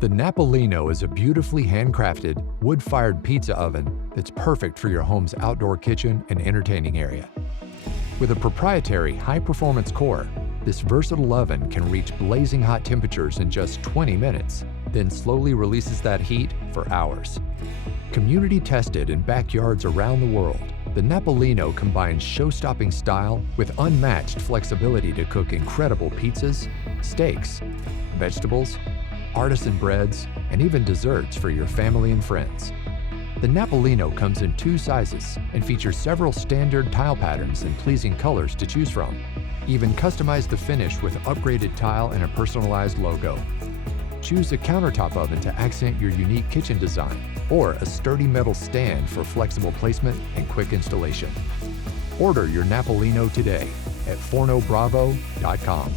The Napolino is a beautifully handcrafted, wood-fired pizza oven that's perfect for your home's outdoor kitchen and entertaining area. With a proprietary high-performance core, this versatile oven can reach blazing hot temperatures in just 20 minutes, then slowly releases that heat for hours. Community tested in backyards around the world, the Napolino combines show-stopping style with unmatched flexibility to cook incredible pizzas, steaks, vegetables, artisan breads, and even desserts for your family and friends. The Napolino comes in 2 sizes and features several standard tile patterns and pleasing colors to choose from. Even customize the finish with upgraded tile and a personalized logo. Choose a countertop oven to accent your unique kitchen design, or a sturdy metal stand for flexible placement and quick installation. Order your Napolino today at fornobravo.com.